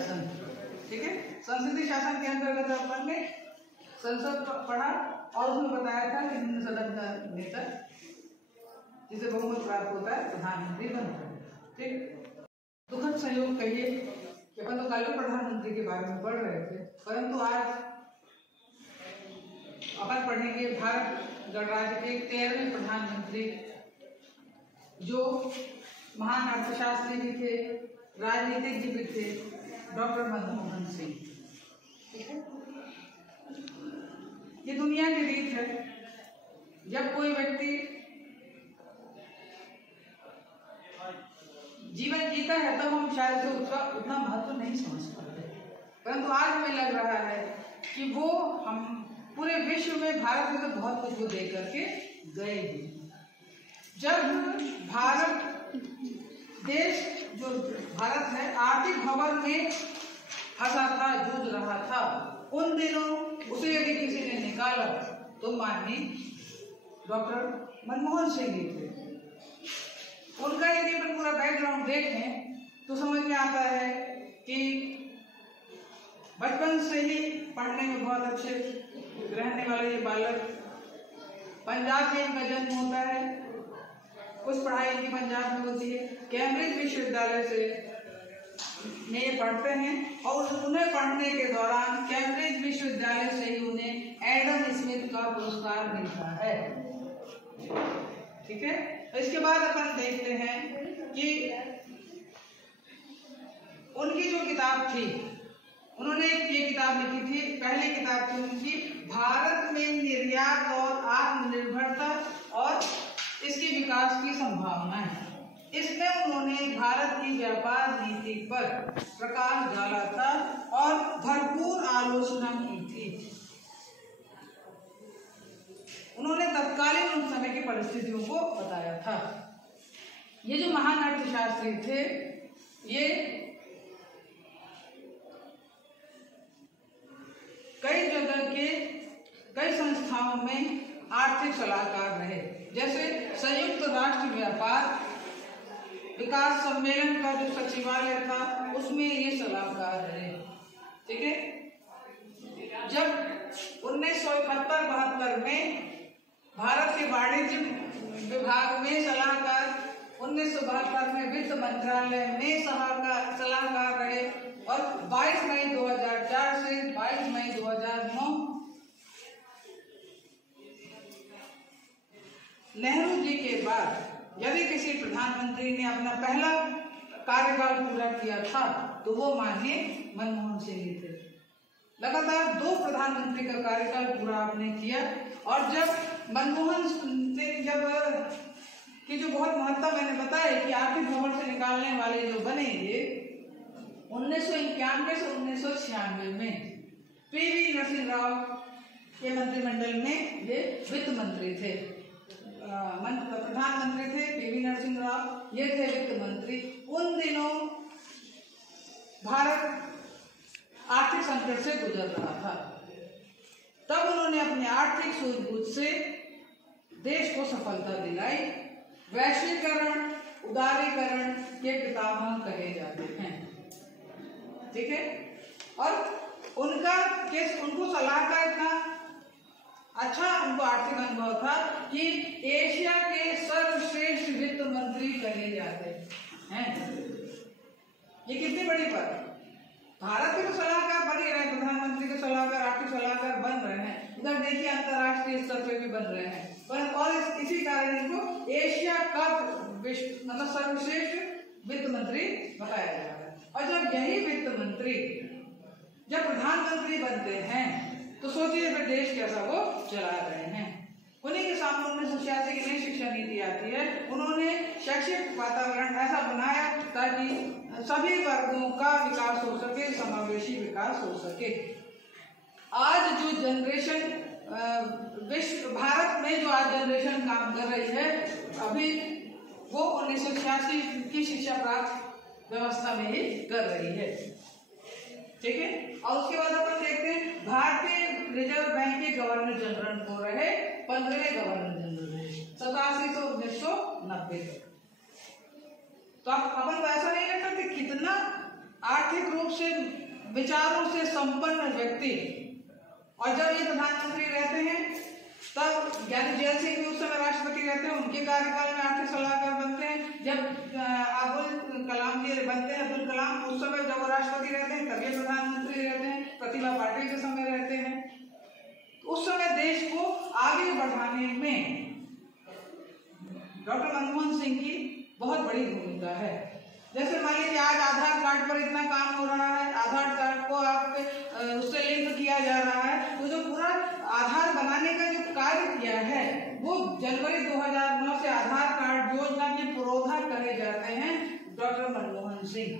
शासन। ठीक है, संसदीय शासन के अंतर्गत अपन ने संसद पढ़ा और उसमें बताया था कि निम्न सदन का नेता जिसे बहुमत प्राप्त होता है प्रधानमंत्री बनता है। ठीक, दुखद संयोग कहिए कि अपन तो कल प्रधानमंत्री के बारे में पढ़ रहे थे, परंतु आज अपन पढ़ेंगे भारत गणराज्य के 13वें प्रधानमंत्री, जो महान अर्थशास्त्री भी थे, राजनीतिज्ञ भी थे, डॉक्टर मनमोहन सिंह। ठीक है, ये दुनिया की रीत है, जब कोई व्यक्ति जीवन जीता है तब हम शायद से उसका उतना महत्व नहीं समझ पाते, परंतु आज हमें लग रहा है कि वो हम पूरे विश्व में भारत में तो बहुत कुछ वो दे करके गए हैं। जब भारत देश जो भारत है आर्थिक भंवर में फंसा था, जूझ रहा था, उन दिनों उसे यदि किसी ने निकाला तो माननीय डॉक्टर मनमोहन सिंह जी थे। उनका यदि अपन पूरा बैकग्राउंड देखें तो समझ में आता है कि बचपन से ही पढ़ने में बहुत अच्छे रहने वाले ये बालक, पंजाब में इनका जन्म होता है, कुछ पढ़ाई इनकी पंजाब में होती है, कैम्ब्रिज विश्वविद्यालय से में ये पढ़ते हैं और उन्हें पढ़ने के दौरान कैम्ब्रिज विश्वविद्यालय से ही उन्हें एडम स्मिथ का पुरस्कार मिलता है। ठीक है, इसके बाद अपन देखते हैं कि उनकी जो किताब थी, उन्होंने ये किताब लिखी थी, पहली किताब थी उनकी भारत में निर्यात और आत्मनिर्भरता और इसकी विकास की संभावनाएं। इसमें उन्होंने भारत की व्यापार नीति पर प्रकाश डाला था और भरपूर आलोचना की थी। उन्होंने तत्कालीन उन समय की परिस्थितियों को बताया था। ये जो महान अर्थशास्त्री थे, ये कई जगह के कई संस्थाओं में आर्थिक सलाहकार रहे, जैसे संयुक्त राष्ट्र व्यापार विकास सम्मेलन का जो सचिवालय था उसमें ये सलाहकार रहे। ठीक है, जब 1971-72 में भारत के वाणिज्य विभाग में सलाहकार, 1972 में वित्त मंत्रालय में सलाहकार रहे और 22 मई 2004 से 22 मई 2009 नेहरू जी के बाद यदि किसी प्रधानमंत्री ने अपना पहला कार्यकाल पूरा किया था तो वो माननीय मनमोहन सिंह जी थे। लगातार 2 प्रधानमंत्री का कार्यकाल पूरा आपने किया और जब मनमोहन सिंह जब की जो बहुत महत्ता मैंने बताया कि आर्थिक भंवर से निकालने वाले जो बने ये 1991 से 1996 में पीवी नरसिंह राव के मंत्रिमंडल में ये वित्त मंत्री थे, प्रधानमंत्री थे पीवी नरसिंह राव, ये थे वित्त मंत्री। उन दिनों भारत आर्थिक संकट से गुजर रहा था, तब उन्होंने अपने आर्थिक सूझबूझ से देश को सफलता दिलाई। वैश्वीकरण, उदारीकरण के पितामह कहे जाते हैं। ठीक है, और उनको सलाहकार था, अच्छा उनको आर्थिक अनुभव था कि एशिया के सर्वश्रेष्ठ वित्त मंत्री कहे जाते हैं। ये कितनी बड़ी बात है, भारत के तो सलाहकार बन ही रहे, प्रधानमंत्री के सलाहकार, आर्थिक सलाहकार बन रहे हैं, इधर देखिए अंतर्राष्ट्रीय स्तर पर भी बन रहे हैं, पर और इसी कारण इनको एशिया का मतलब सर्वश्रेष्ठ वित्त मंत्री बताया जा रहा है। और जब यही वित्त मंत्री जब प्रधानमंत्री बनते हैं तो सोचिए फिर देश कैसा वो चला रहे हैं। उन्हीं के सामने 1986 की नई शिक्षा नीति आती है। उन्होंने शैक्षिक वातावरण ऐसा बनाया ताकि सभी वर्गों का विकास हो सके, समावेशी विकास हो सके। आज जो जनरेशन भारत में जो आज जनरेशन काम कर रही है, अभी वो 1986 की शिक्षा प्राप्त व्यवस्था में ही कर रही है। ठीक है, और उसके बाद अपन देखते हैं भारतीय रिजर्व बैंक के गवर्नर जनरल को रहे 15वें गवर्नर जनरल रहे 87 से 1990 तक। तो अपन को ऐसा नहीं लगता कि कितना आर्थिक रूप से विचारों से संपन्न व्यक्ति, और जब ये प्रधानमंत्री रहते हैं तब ज्ञानी जैल सिंह भी उस समय राष्ट्रपति रहते हैं, उनके कार्यकाल में आर्थिक सलाहकार बनते हैं। जब अब्दुल कलाम जी बनते हैं, अब्दुल कलाम उस समय जब वो राष्ट्रपति रहते हैं तब ये प्रधानमंत्री रहते हैं। प्रतिभा पाटिल के समय रहते हैं। उस समय देश को आगे बढ़ाने में डॉक्टर मनमोहन सिंह की बहुत बड़ी भूमिका है। जैसे मान लीजिए आज आधार कार्ड पर इतना काम हो रहा है, आधार कार्ड को आपके उससे लिंक किया जा रहा है, तो जो पूरा आधार बनाने का जो कार्य किया है वो जनवरी 2009 से आधार कार्ड योजना के पुरोधा करे जाते हैं डॉक्टर मनमोहन सिंह।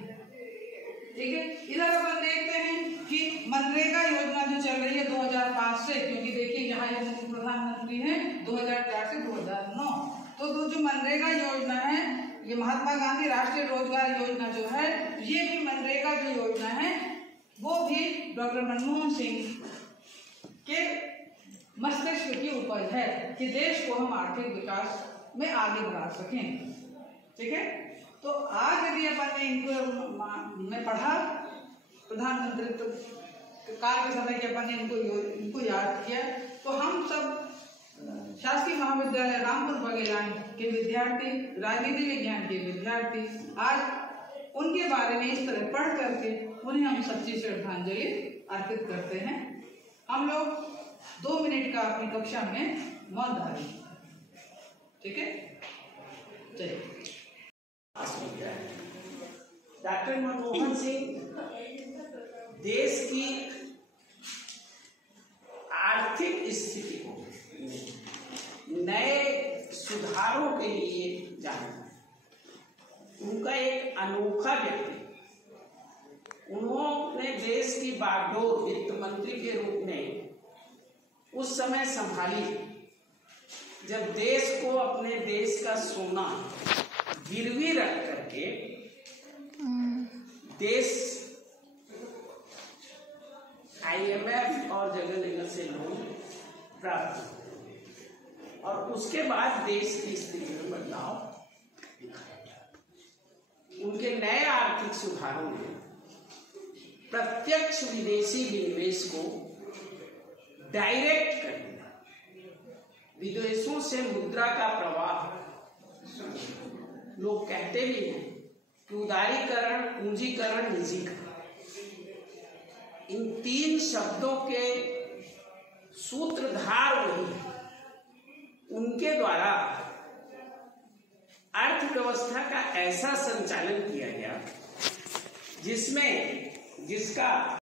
ठीक है, इधर अपन देखते हैं कि मनरेगा योजना जो चल रही है 2005 से, क्योंकि देखिए यहाँ ये प्रधानमंत्री हैं 2004 से 2009, तो जो मनरेगा योजना है, ये महात्मा गांधी राष्ट्रीय रोजगार योजना जो है, ये भी मनरेगा जो योजना है वो भी डॉक्टर मनमोहन सिंह के मस्तिष्क की उपज है कि देश को हम आर्थिक विकास में आगे बढ़ा सकें। ठीक है, तो आज यदि अपन ने इनको पढ़ा प्रधानमंत्री काल के समय के अपन ने इनको याद किया, तो हम सब शासकीय महाविद्यालय रामपुर बघेलान के विद्यार्थी, राजनीति विज्ञान के विद्यार्थी आज उनके बारे में इस तरह पढ़ करके उन्हें हम सच्ची श्रद्धांजलि अर्पित करते हैं। हम लोग 2 मिनट का अपनी कक्षा में मौन धारण। ठीक है, चलिए। डॉक्टर मनमोहन सिंह देश की आर्थिक स्थिति को नए सुधारों के लिए जाना। उनका एक अनोखा व्यक्ति, उन्होंने देश की बागडोर वित्त मंत्री के रूप में उस समय संभाली जब देश को अपने देश का सोना गिरवी रख करके देश IMF और जगह जगह से लोन प्राप्त हुए और उसके बाद देश की स्थिति में बदलाव दिखाया। उनके नए आर्थिक सुधारों ने प्रत्यक्ष विदेशी विनिवेश को डायरेक्ट कर दिया। विदेशों से मुद्रा का प्रवाह, लोग कहते भी हैं कि उदारीकरण, पूंजीकरण, निजीकरण, इन 3 शब्दों के सूत्रधार वही है। उनके द्वारा अर्थव्यवस्था का ऐसा संचालन किया गया जिसका